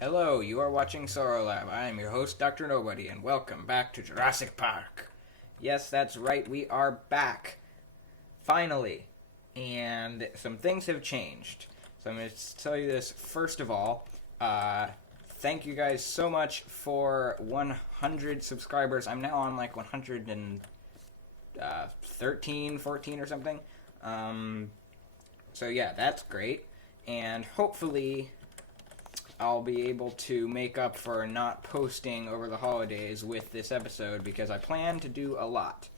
Hello, you are watching Sorrow Lab. I am your host, Dr. Nobody, and welcome back to Jurassic Park. Yes, that's right, we are back. Finally. And some things have changed. So I'm going to tell you this first of all. Thank you guys so much for 100 subscribers. I'm now on like 113, 14 or something. So yeah, that's great. And hopefully I'll be able to make up for not posting over the holidays with this episode because I plan to do a lot.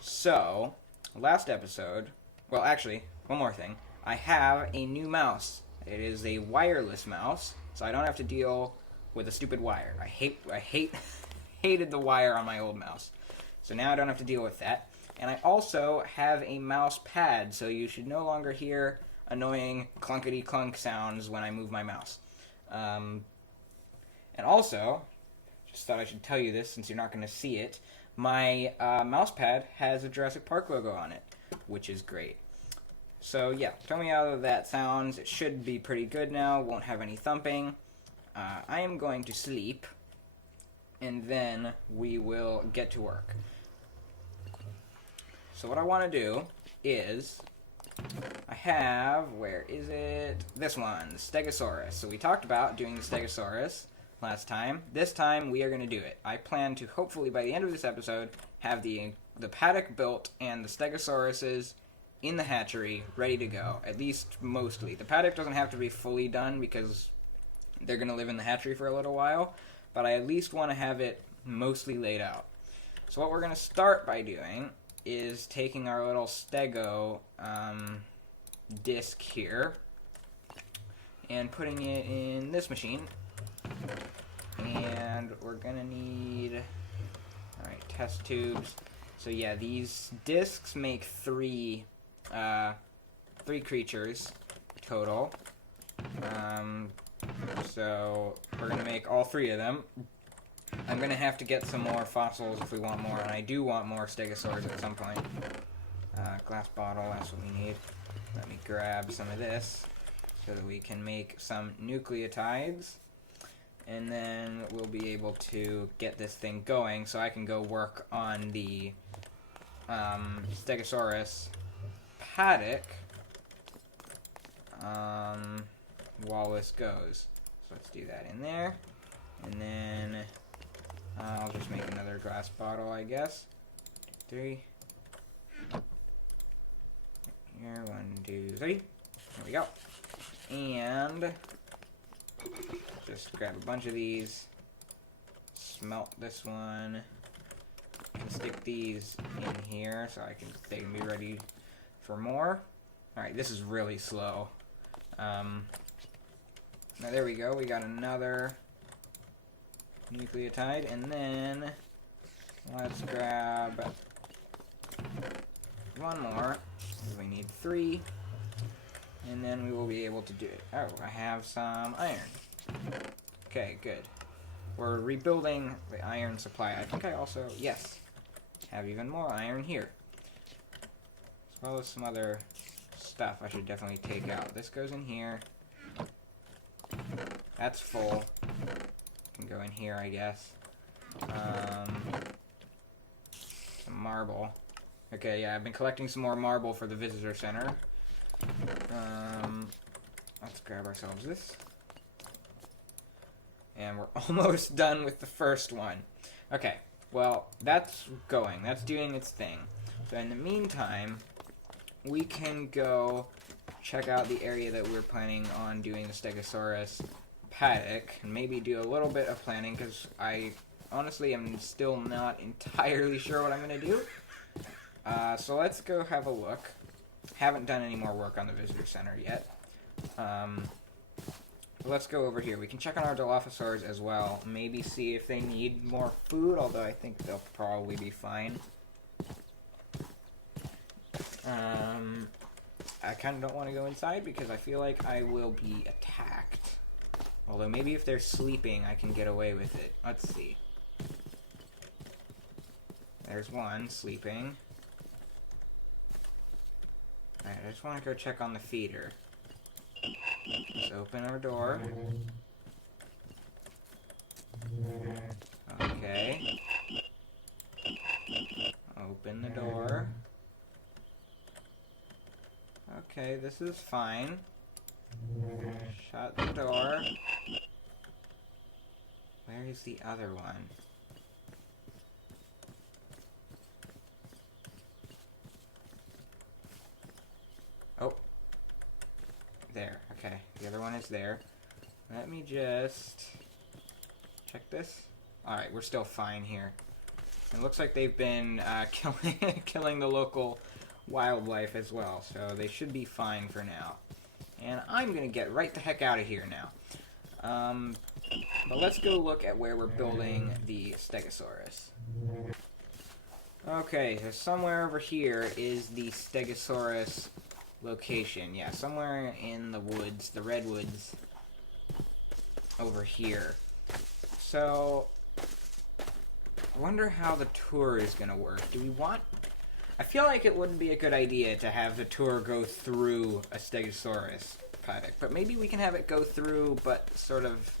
So, last episode, well actually, one more thing. I have a new mouse. It is a wireless mouse, so I don't have to deal with a stupid wire. I hated the wire on my old mouse. So now I don't have to deal with that. And I also have a mouse pad, so you should no longer hear annoying clunkety clunk sounds when I move my mouse. And also, just thought I should tell you this since you're not going to see it, my mouse pad has a Jurassic Park logo on it, which is great. So yeah, tell me how that sounds. It should be pretty good now, won't have any thumping. I am going to sleep, and then we will get to work. So what I want to do is, I have, where is it? This one, the Stegosaurus. So we talked about doing the Stegosaurus last time. This time we are going to do it. I plan to hopefully by the end of this episode have the paddock built and the Stegosauruses in the hatchery ready to go. At least mostly. The paddock doesn't have to be fully done because they're going to live in the hatchery for a little while. But I at least want to have it mostly laid out. So what we're going to start by doing is taking our little stego disc here and putting it in this machine, and we're gonna need test tubes. So yeah, these discs make three creatures total, so we're gonna make all three of them. I'm going to have to get some more fossils if we want more, and I do want more stegosaurs at some point. Glass bottle, that's what we need. Let me grab some of this so that we can make some nucleotides. And then we'll be able to get this thing going so I can go work on the Stegosaurus paddock while this goes. So let's do that in there. And then I'll just make another glass bottle, I guess. 3. Here, 1, 2, 3. There we go. And just grab a bunch of these. Smelt this one. And stick these in here so they can be ready for more. Alright, this is really slow. Now there we go. We got another nucleotide, and then let's grab one more. We need 3, and then we will be able to do it. Oh, I have some iron. Okay, good. We're rebuilding the iron supply. I think I also, yes, have even more iron here, as well as some other stuff I should definitely take out. This goes in here. That's full. Can go in here, I guess. Some marble. Okay, yeah, I've been collecting some more marble for the visitor center. Let's grab ourselves this. And we're almost done with the first one. Okay, well, that's going. That's doing its thing. So in the meantime, we can go check out the area that we're planning on doing the Stegosaurus paddock, and maybe do a little bit of planning, because I honestly am still not entirely sure what I'm going to do. So let's go have a look. Haven't done any more work on the visitor center yet. Let's go over here. We can check on our Dilophosaurs as well. Maybe see if they need more food, although I think they'll probably be fine. I kind of don't want to go inside because I feel like I will be attacked. Although maybe if they're sleeping, I can get away with it. Let's see. There's one sleeping. Alright, I just want to go check on the feeder. Let's open our door. Okay. Open the door. Okay, this is fine. Shut the door. Where is the other one? Oh. There. Okay. The other one is there. Let me just check this. Alright, we're still fine here. It looks like they've been killing the local wildlife as well, so they should be fine for now. And I'm going to get right the heck out of here now. But let's go look at where we're building the Stegosaurus. Okay, so somewhere over here is the Stegosaurus location. Yeah, somewhere in the woods, the redwoods over here. So, I wonder how the tour is going to work. Do we want... I feel like it wouldn't be a good idea to have the tour go through a Stegosaurus paddock, but maybe we can have it go through, but sort of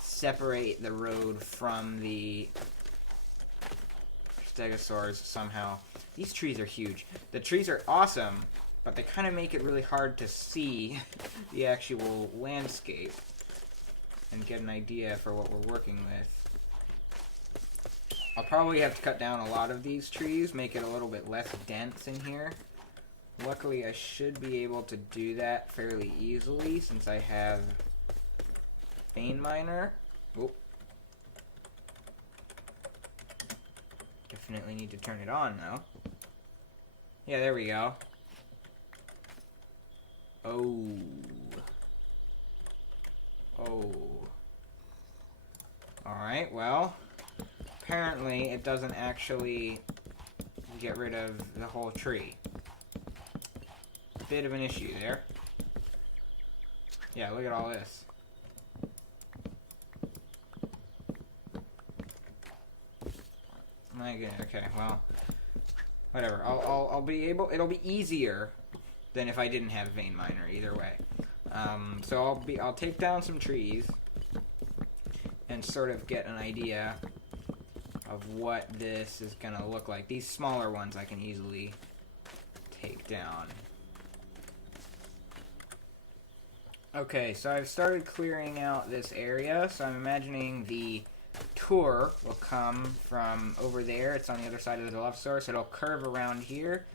separate the road from the Stegosaurs somehow. These trees are huge. The trees are awesome, but they kind of make it really hard to see the actual landscape and get an idea for what we're working with. I'll probably have to cut down a lot of these trees, make it a little bit less dense in here. Luckily, I should be able to do that fairly easily since I have vein miner. Oh. Definitely need to turn it on, though. Yeah, there we go. Oh. Oh. Alright, well... apparently, it doesn't actually get rid of the whole tree. Bit of an issue there. Yeah, look at all this. My goodness. Okay, well, whatever. I'll be able. It'll be easier than if I didn't have vein miner. Either way. So I'll take down some trees and sort of get an idea of what this is gonna look like. These smaller ones I can easily take down. Okay, so I've started clearing out this area, so I'm imagining the tour will come from over there. It's on the other side of the Dilophosaurus. It'll curve around here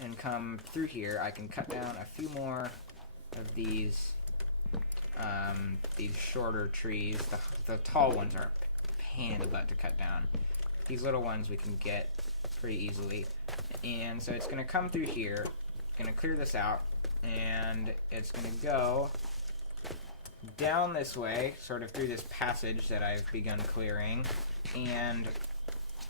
and come through here. I can cut down a few more of these shorter trees. The tall ones are a pain in the butt to cut down. These little ones we can get pretty easily. And so it's going to come through here, going to clear this out, and it's going to go down this way, sort of through this passage that I've begun clearing, and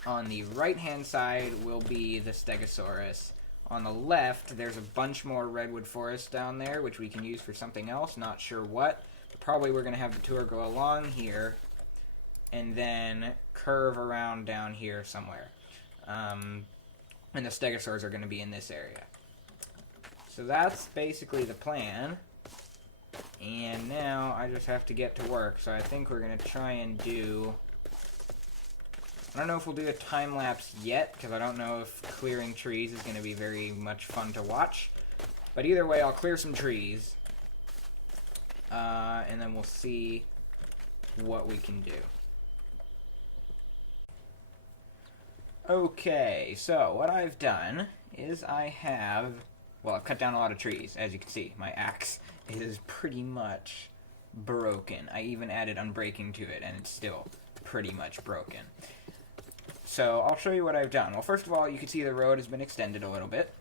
on the right-hand side will be the Stegosaurus. On the left, there's a bunch more redwood forest down there, which we can use for something else, not sure what. Probably we're going to have the tour go along here, and then curve around down here somewhere. And the Stegosaurs are going to be in this area. So that's basically the plan. And now I just have to get to work. So I think we're going to try and do... I don't know if we'll do a time lapse yet, because I don't know if clearing trees is going to be very much fun to watch. But either way, I'll clear some trees. And then we'll see what we can do. Okay, so what I've done is I've cut down a lot of trees. As you can see, my axe is pretty much broken. I even added unbreaking to it, and it's still pretty much broken. So I'll show you what I've done. Well, first of all, you can see the road has been extended a little bit.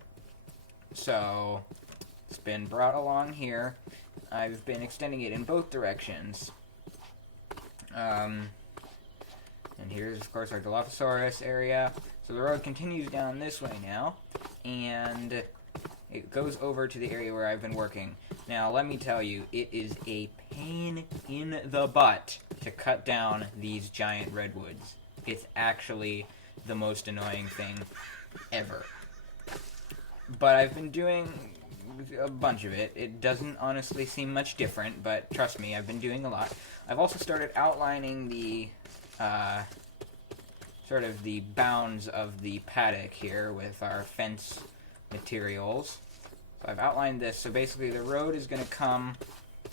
So it's been brought along here. I've been extending it in both directions. And here's, of course, our Dilophosaurus area. So the road continues down this way now, and it goes over to the area where I've been working. Now, let me tell you, it is a pain in the butt to cut down these giant redwoods. It's actually the most annoying thing ever. But I've been doing a bunch of it. It doesn't honestly seem much different, but trust me, I've been doing a lot. I've also started outlining the sort of the bounds of the paddock here with our fence materials. So I've outlined this. So basically the road is going to come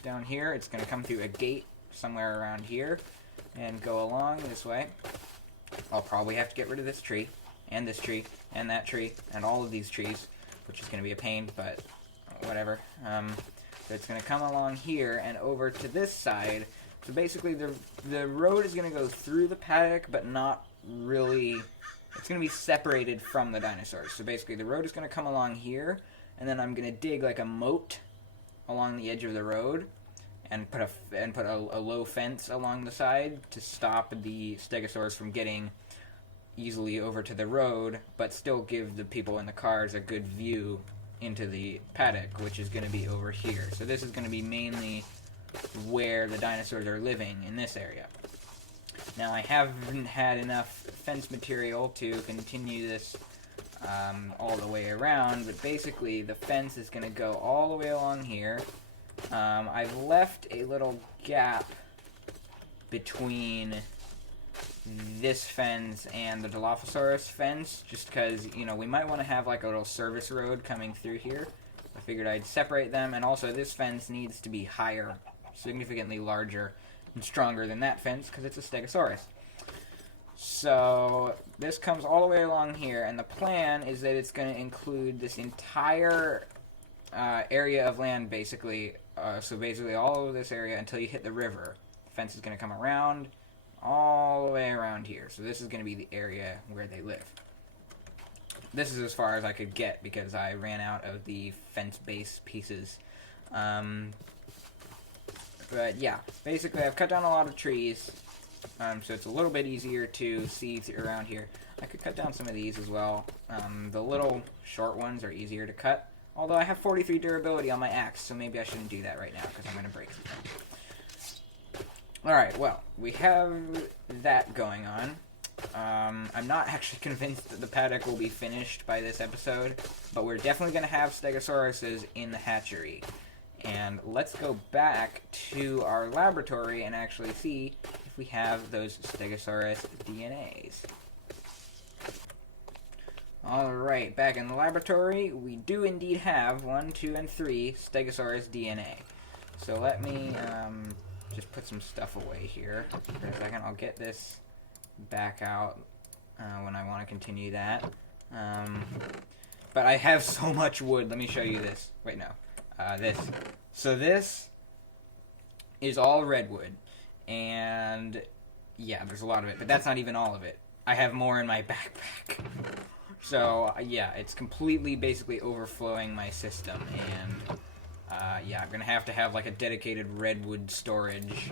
down here. It's going to come through a gate somewhere around here and go along this way. I'll probably have to get rid of this tree and that tree and all of these trees, which is going to be a pain, but whatever. So it's going to come along here and over to this side. So basically the road is going to go through the paddock, but not really. It's going to be separated from the dinosaurs. So basically the road is going to come along here, and then I'm going to dig like a moat along the edge of the road and put a low fence along the side to stop the stegosaurs from getting easily over to the road, but still give the people in the cars a good view into the paddock, which is going to be over here. So this is going to be mainly where the dinosaurs are living, in this area. Now I haven't had enough fence material to continue this all the way around, but basically the fence is going to go all the way along here. I've left a little gap between this fence and the Dilophosaurus fence, just because, you know, we might want to have like a little service road coming through here. I figured I'd separate them, and also this fence needs to be higher, significantly larger and stronger than that fence, because it's a Stegosaurus. So this comes all the way along here, and the plan is that it's going to include this entire area of land, basically. So basically all of this area until you hit the river. The fence is going to come around all the way around here. So this is going to be the area where they live. This is as far as I could get because I ran out of the fence base pieces. But yeah, basically I've cut down a lot of trees, so it's a little bit easier to see around here. I could cut down some of these as well. The little short ones are easier to cut, although I have 43 durability on my axe, so maybe I shouldn't do that right now because I'm going to break something. Alright, well, we have that going on. I'm not actually convinced that the paddock will be finished by this episode, but we're definitely going to have Stegosauruses in the hatchery. And let's go back to our laboratory and actually see if we have those Stegosaurus DNAs. Alright, back in the laboratory, we do indeed have 1, 2, and 3 Stegosaurus DNA. So let me just put some stuff away here for a second. I'll get this back out when I want to continue that. But I have so much wood. Let me show you this. Wait, no. This. So this is all redwood. And yeah, there's a lot of it. But that's not even all of it. I have more in my backpack. So yeah, it's completely basically overflowing my system. And yeah, I'm going to have like a dedicated redwood storage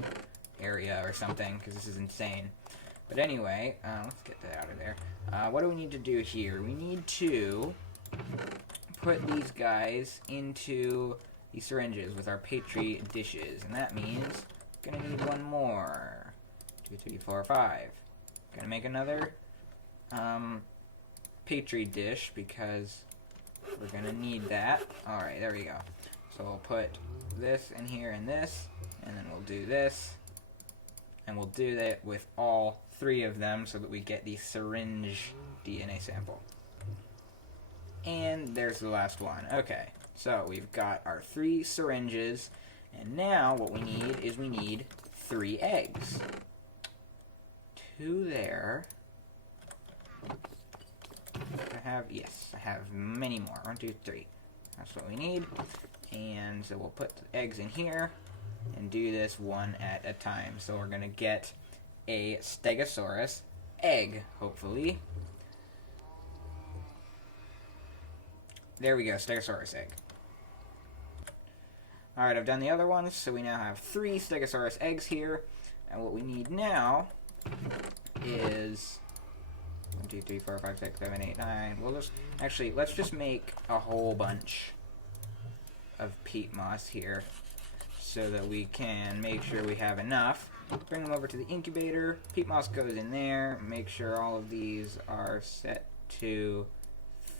area or something. Because this is insane. But anyway, let's get that out of there. What do we need to do here? We need to put these guys into the syringes with our Petri dishes. And that means I'm going to need one more. 2, 3, 4, 5. Going to make another Petri dish because we're going to need that. Alright, there we go. So we'll put this in here and this. And then we'll do this. And we'll do that with all 3 of them so that we get the syringe DNA sample. And there's the last one. Okay, so we've got our 3 syringes, and now what we need is 3 eggs. 2 there. I have many more. 1, 2, 3. That's what we need. And so we'll put the eggs in here and do this one at a time. So we're going to get a Stegosaurus egg, hopefully. There we go, Stegosaurus egg. Alright, I've done the other ones, so we now have 3 Stegosaurus eggs here. And what we need now is 1, 2, 3, 4, 5, 6, 7, 8, 9. We'll just actually let's just make a whole bunch of peat moss here so that we can make sure we have enough. Bring them over to the incubator. Peat moss goes in there. Make sure all of these are set to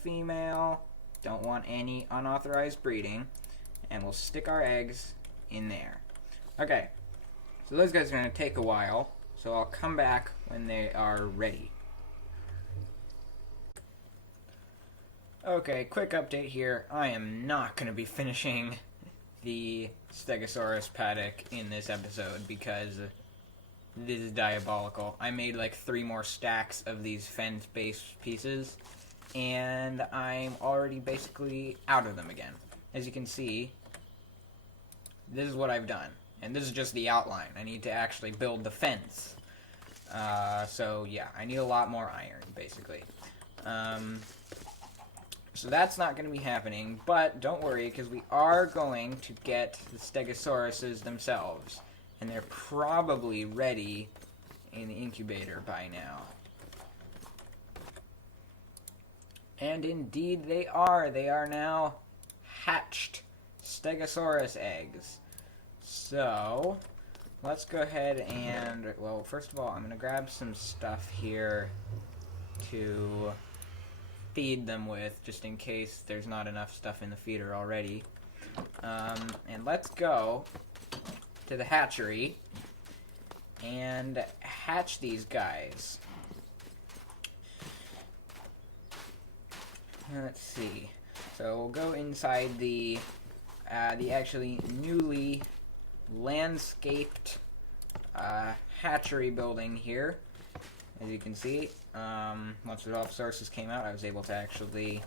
female. Don't want any unauthorized breeding. And we'll stick our eggs in there. Okay, so those guys are going to take a while, so I'll come back when they are ready. Okay, quick update here. I am not going to be finishing the Stegosaurus paddock in this episode because this is diabolical. I made like 3 more stacks of these fence-based pieces, and I'm already basically out of them again. As you can see, this is what I've done. And this is just the outline. I need to actually build the fence. So yeah, I need a lot more iron, basically. So that's not going to be happening, but don't worry, because we are going to get the Stegosauruses themselves. And they're probably ready in the incubator by now. And indeed they are. They are now hatched Stegosaurus eggs. So, let's go ahead and, well, first of all, I'm going to grab some stuff here to feed them with, just in case there's not enough stuff in the feeder already. And let's go to the hatchery and hatch these guys. Let's see. So we'll go inside the actually newly landscaped hatchery building here. As you can see, once the sources came out, I was able to actually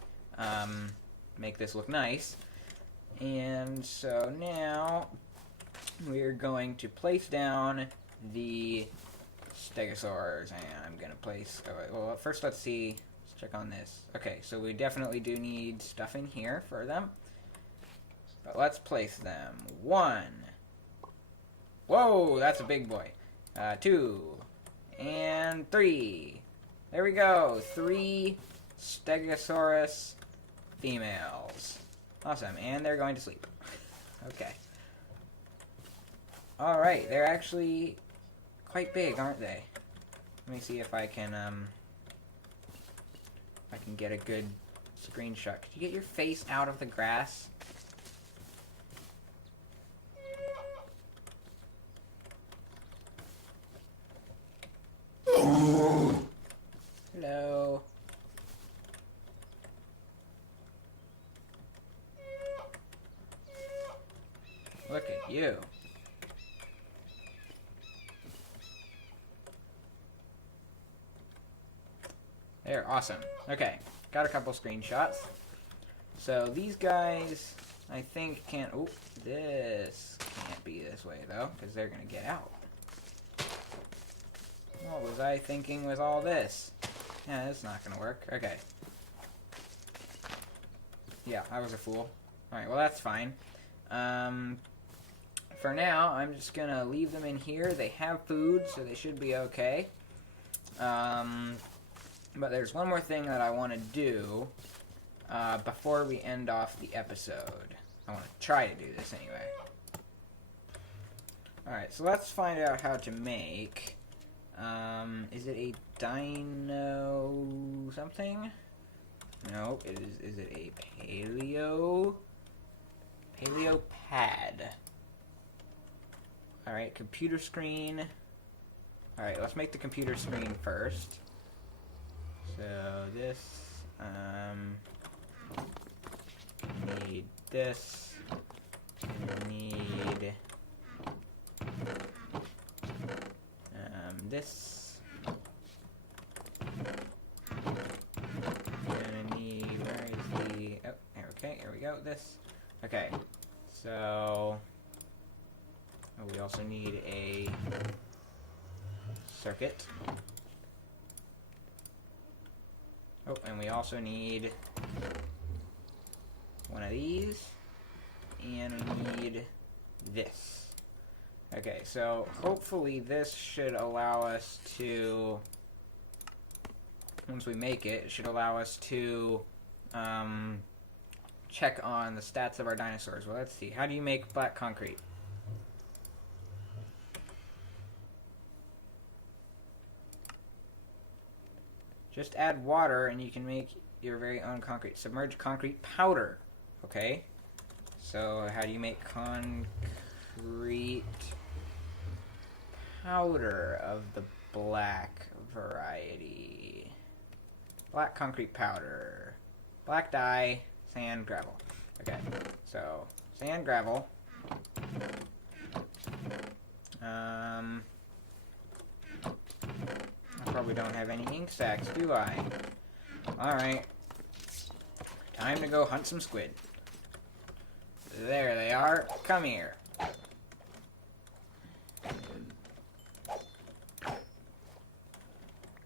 make this look nice. And so now we're going to place down the stegosaurs, and I'm going to place... well, first let's see. Let's check on this. Okay, so we definitely do need stuff in here for them. But let's place them. 1. Whoa, that's a big boy. 2. And 3. There we go. 3 Stegosaurus females. Awesome. And they're going to sleep. Okay. Alright, they're actually quite big, aren't they? Let me see if I can get a good screenshot. Could you get your face out of the grass? Hello. Look at you. There, awesome. Okay, got a couple screenshots. So these guys, I think can't... Oh, this can't be this way, though, because they're going to get out. What was I thinking with all this? Yeah, that's not going to work. Okay. Yeah, I was a fool. Alright, well that's fine. For now, I'm just going to leave them in here. They have food, so they should be okay. But there's one more thing that I want to do before we end off the episode. I want to try to do this anyway. Alright, so let's find out how to make... is it a dino something? No, is it a paleo pad? Alright, computer screen. Alright, let's make the computer screen first. So this, need this, need this, gonna need, where is the, oh, okay, here we go, this, okay, so, oh, we also need a circuit. Oh, and we also need one of these, and we need this. Okay, so hopefully this should allow us to, once we make it, it should allow us to check on the stats of our dinosaurs. Well, let's see. How do you make black concrete? Just add water and you can make your very own concrete. Submerged concrete powder. Okay. So how do you make concrete powder of the black variety? Black concrete powder. Black dye, sand, gravel. Okay, so sand, gravel. I probably don't have any ink sacks, do I? Alright. Time to go hunt some squid. There they are. Come here.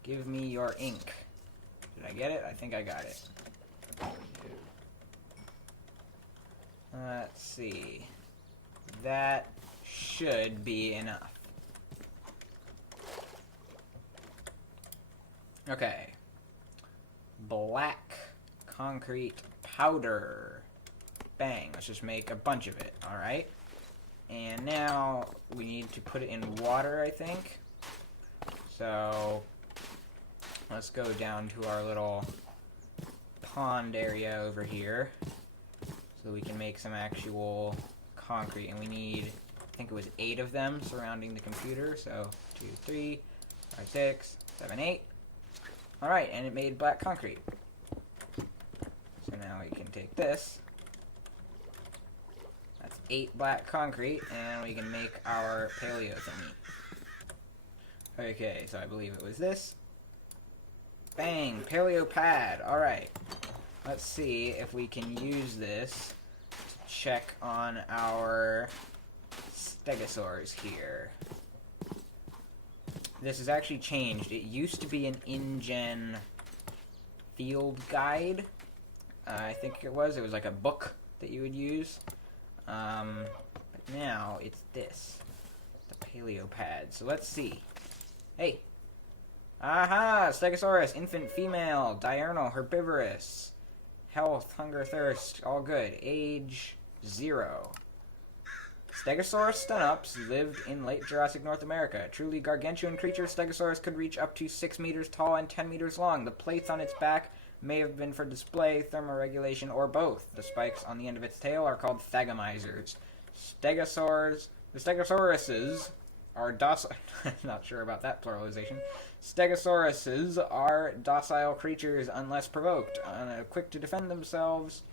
Give me your ink. Did I get it? I think I got it. Let's see. That should be enough. Okay. Black concrete powder. Bang. Let's just make a bunch of it. Alright. And now we need to put it in water, I think. So let's go down to our little pond area over here so we can make some actual concrete. And we need, I think it was 8 of them surrounding the computer. So 2, 3, 5, 6, 7, 8. Alright, and it made black concrete. So now we can take this. That's 8 black concrete, and we can make our paleo thingy. Okay, so I believe it was this. Bang! Paleo pad! Alright. Let's see if we can use this to check on our stegosaurs here. This has actually changed. It used to be an InGen field guide. I think it was. It was like a book that you would use. But now it's this. The paleo pad. So let's see. Hey! Aha! Stegosaurus, infant female, diurnal, herbivorous. Health, hunger, thirst, all good. Age 0. Stegosaurus stunnups lived in late Jurassic North America. Truly gargantuan creature, Stegosaurus could reach up to 6 meters tall and 10 meters long. The plates on its back may have been for display, thermoregulation, or both. The spikes on the end of its tail are called thagomizers. The Stegosauruses are docile. Not sure about that pluralization. Stegosauruses are docile creatures unless provoked, quick to defend themselves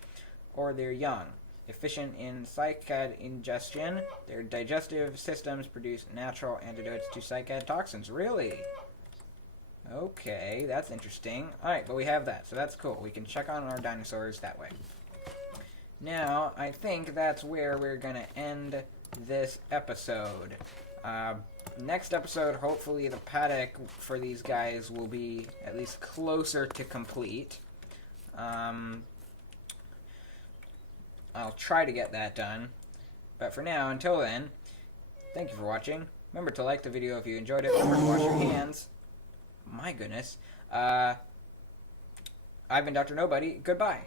or their young. Efficient in cycad ingestion, their digestive systems produce natural antidotes to cycad toxins. Really? Okay, that's interesting. Alright, but we have that, so that's cool. We can check on our dinosaurs that way. Now, I think that's where we're going to end this episode. Next episode, hopefully the paddock for these guys will be at least closer to complete. I'll try to get that done. But for now, until then, thank you for watching. Remember to like the video if you enjoyed it. Remember to wash your hands. My goodness. I've been Dr. Nobody. Goodbye.